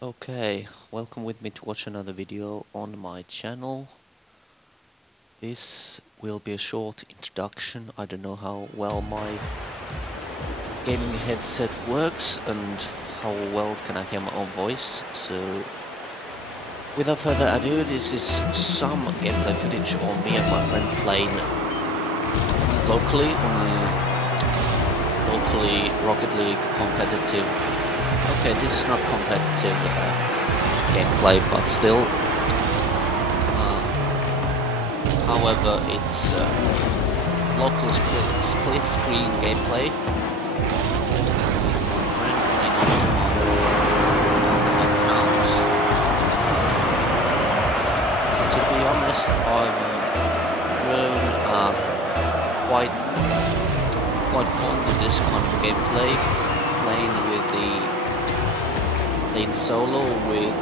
Okay, welcome with me to watch another video on my channel. This will be a short introduction. I don't know how well my gaming headset works and how well can I hear my own voice. So without further ado, this is some gameplay footage of me and my friend playing locally on a locally Rocket League competitive. Okay, this is not competitive gameplay, but still. However, it's local split screen gameplay. To be honest, I've grown quite fond of this kind of gameplay. Playing solo with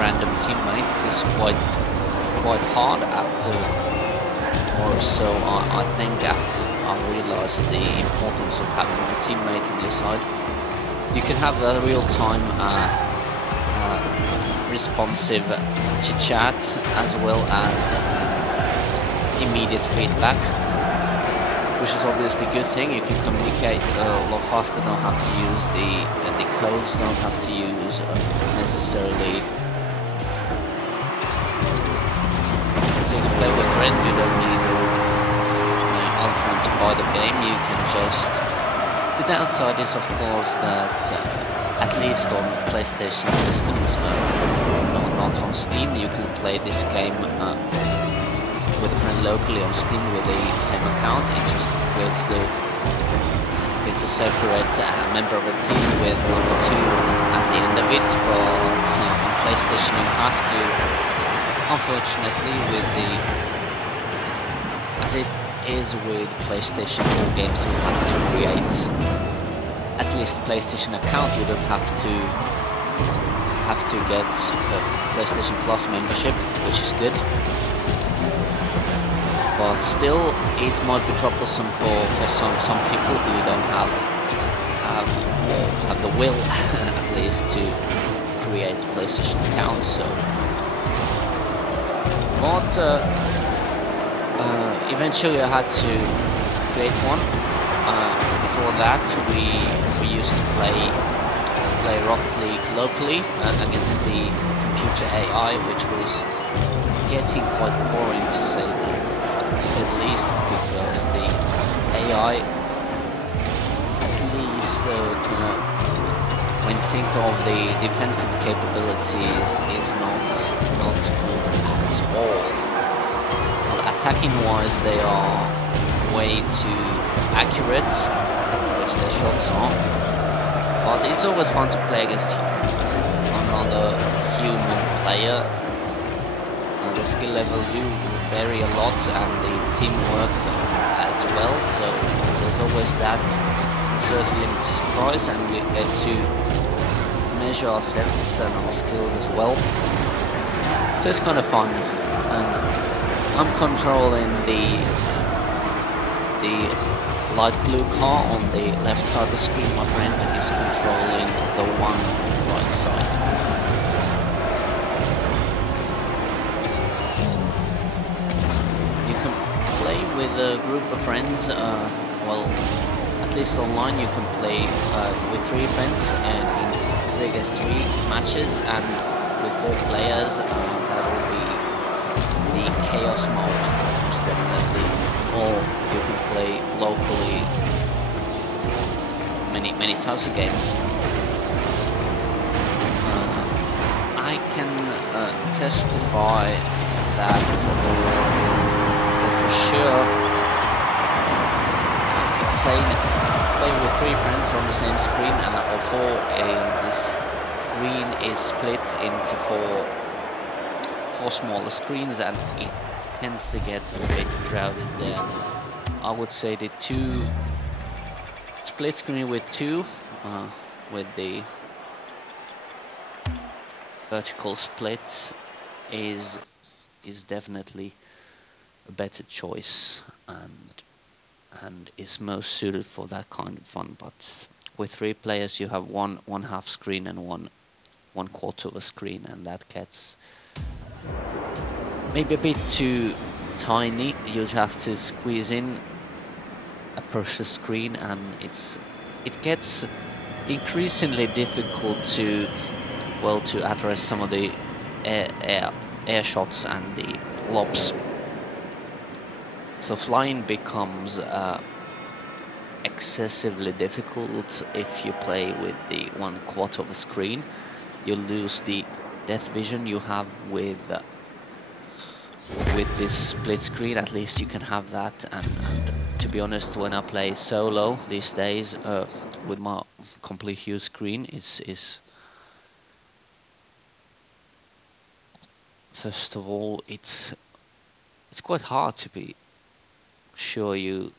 random teammates is quite hard after, or so I think after I realized the importance of having a teammate on your side. You can have a real-time responsive chit-chat as well as immediate feedback, which is obviously a good thing. You can communicate a lot faster, don't have to use the codes, don't have to use necessarily. So you can play with friends, you don't need Ultimate to buy the game, you can just... The downside is of course that at least on PlayStation systems, not on Steam, you can play this game with a friend locally on Steam with the same account. It just creates it's a separate member of a team with number 2 at the end of it, but on PlayStation you have to, unfortunately, as it is with PlayStation 4 games, you have to create at least a PlayStation account. You don't have to get the PlayStation Plus membership, which is good. But still, it might be troublesome for some people who don't have the will, at least, to create PlayStation accounts. So, but eventually I had to create one. Before that, we used to play Rocket League locally against the computer AI, which was getting quite boring to say the least, because the AI, at least when you think of the defensive capabilities, is not good at all. Well, attacking wise, they are way too accurate, which their shots are, but it's always fun to play against another human player. The skill level do vary a lot, and the teamwork as well, so there's always that certain limit to surprise, and we get to measure ourselves and our skills as well. So it's kind of fun, and I'm controlling the light blue car on the left side of the screen. My friend is controlling the one on the right side. With a group of friends, well, at least online you can play with 3 friends in 3 against 3 matches, and with 4 players, that'll be the chaos mode, most definitely. Or you can play locally many types of games. I can testify that sure, playing with 3 friends on the same screen, or 4, this screen is split into 4 smaller screens, and it tends to get a bit crowded there. I would say the split screen with 2, with the vertical split, is definitely a better choice, and is most suited for that kind of fun. But with 3 players, you have one half screen and one 1/4 of a screen, and that gets maybe a bit too tiny. You'd have to squeeze in a process screen, and it gets increasingly difficult to address some of the air shots and the lobs. So flying becomes excessively difficult if you play with the 1/4 of a screen. You lose the depth vision you have with this split screen. At least you can have that, and to be honest, when I play solo these days with my complete huge screen, is first of all, it's quite hard to be sure you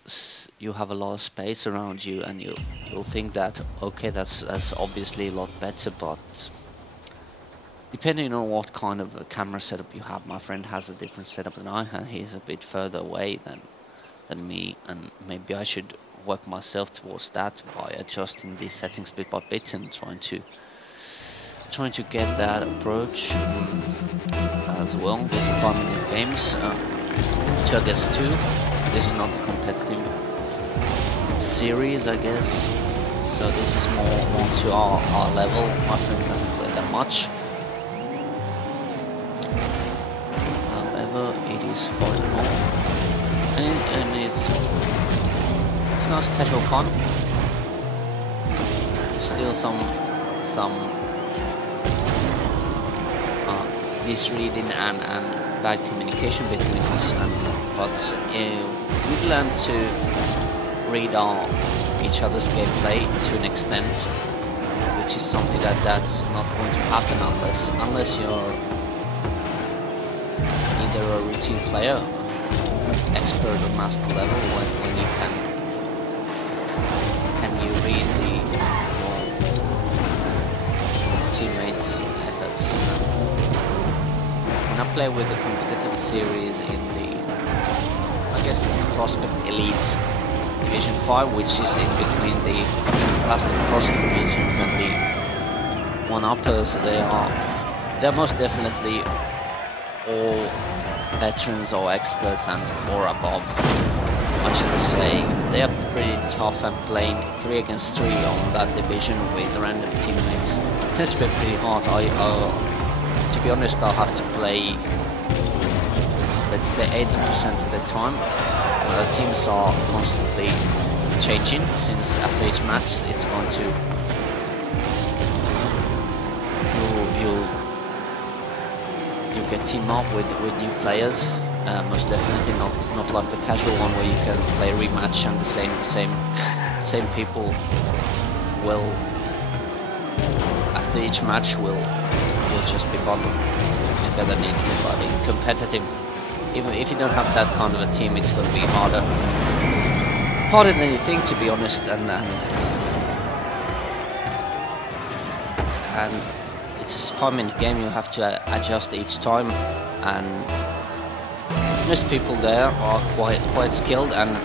have a lot of space around you, and you'll think that okay, that's obviously a lot better, but depending on what kind of a camera setup you have, my friend has a different setup than I have. He's a bit further away than me, and maybe I should work myself towards that by adjusting these settings bit by bit and trying to get that approach as well. This is 5-minute games, 2 against 2. This is not a competitive series, I guess, so this is more to our level. My friend hasn't played that much. However, it is fun, and it's nice casual fun. Still some misreading and bad communication between us, but we've learned to read each other's gameplay to an extent, which is something that's not going to happen unless you're either a routine player, expert or master level, when you can you read your teammates' efforts. When I play with the competitive series in the, I guess, Prospect Elite Division 5, which is in between the Plastic Prospect regions and the one-uppers, they're most definitely all veterans or experts and or above, I should say. They are pretty tough, and playing 3 against 3 on that division with random teammates tends to be pretty hard. To be honest, I'll have to play, let's say, 80% of the time. The teams are constantly changing, since after each match it's going to you get team up with new players. Most definitely not like the casual one where you can play a rematch and the same people will, after each match, will just be bonded together neatly. But in competitive, even if you don't have that kind of a team, it's going to be harder than you think, to be honest, and it's a 5-minute game. You have to adjust each time, and most people there are quite skilled and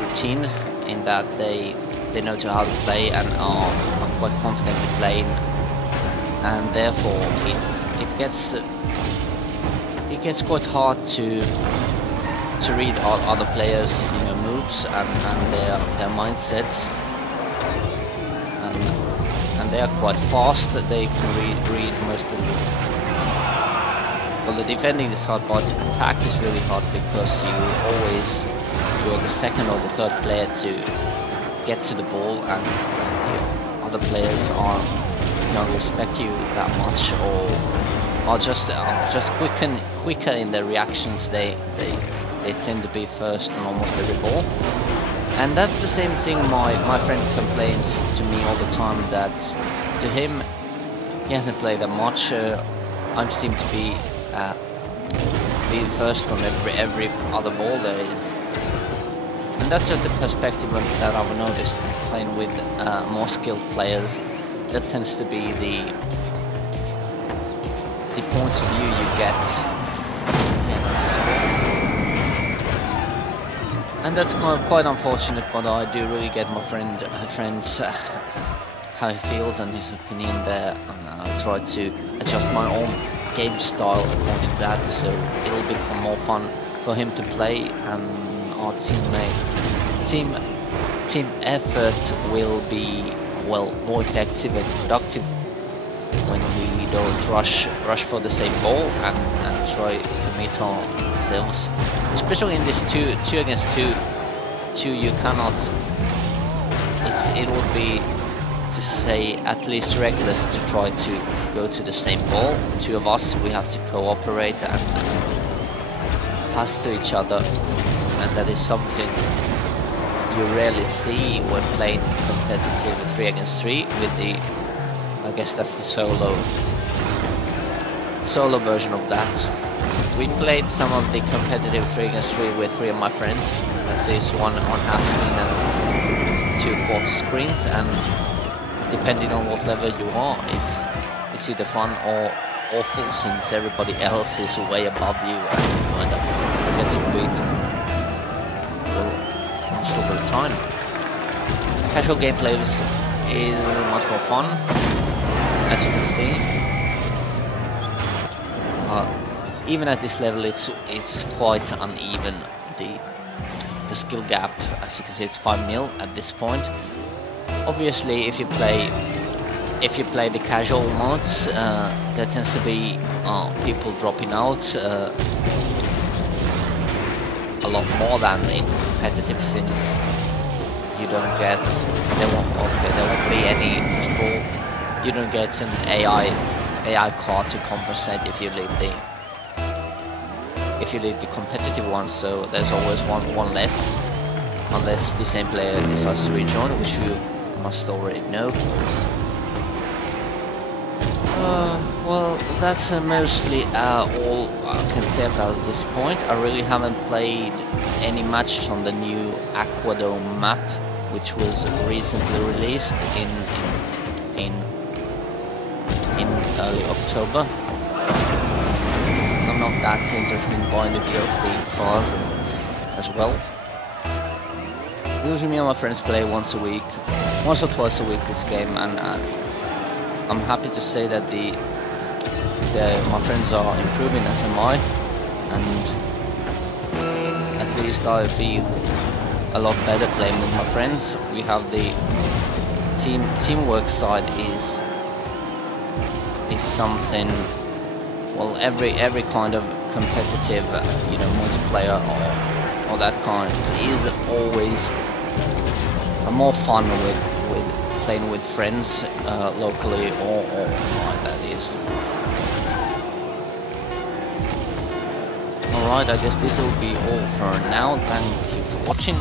routine in that they know how to play and are quite confident in playing, and therefore it gets quite hard to read other players' moves and their mindsets, and they are quite fast. They can read most of the. Well, the defending is hard, but attack is really hard because you're the second or the third player to get to the ball, and other players don't respect you that much, or are just quicker in their reactions. They tend to be first on almost every ball, and that's the same thing my friend complains to me all the time, that to him, he hasn't played that much. I seem to be being first on every other ball there is, and that's just the perspective that I've noticed playing with more skilled players. That tends to be the point of view you get, and that's quite unfortunate. But I do really get my friend's how he feels and his opinion there, and I'll try to adjust my own game style according to that, so it'll become more fun for him to play, and our team effort will be, well, more effective and productive when we don't rush for the same ball and try to meet ourselves. Especially in this two against two, you cannot. It would be, to say, at least reckless to try to go to the same ball. Two of us, we have to cooperate and pass to each other, and that is something you rarely see when playing competitive 3 against 3 with the, I guess that's the solo version of that. We played some of the competitive 3 against 3 with 3 of my friends, at least one on half screen and 2 quarter screens, and depending on what level you are, it's either fun or awful, since everybody else is way above you and you end up getting beaten for a short time. Casual gameplay is much more fun, as you can see. Even at this level, it's quite uneven. The skill gap, as you can see, it's 5-0 at this point. Obviously, if you play the casual modes, there tends to be people dropping out a lot more than in competitive, since you don't get, there won't be any, first of all, you don't get an AI card to compensate if you leave the competitive one, so there's always one less, unless the same player decides to rejoin, which you must already know. Well, that's mostly all I can say about this point. I really haven't played any matches on the new Aquadome map, which was recently released in early October. I'm not that interested in buying the DLC cars as well. Usually me and my friends play once or twice a week this game, and I'm happy to say that my friends are improving, as am I, and at least I feel a lot better playing with my friends. We have the teamwork side is something, well, every kind of competitive, multiplayer or that kind is always more fun with playing with friends, locally or online, that is. Alright, I guess this will be all for now. Thank you for watching.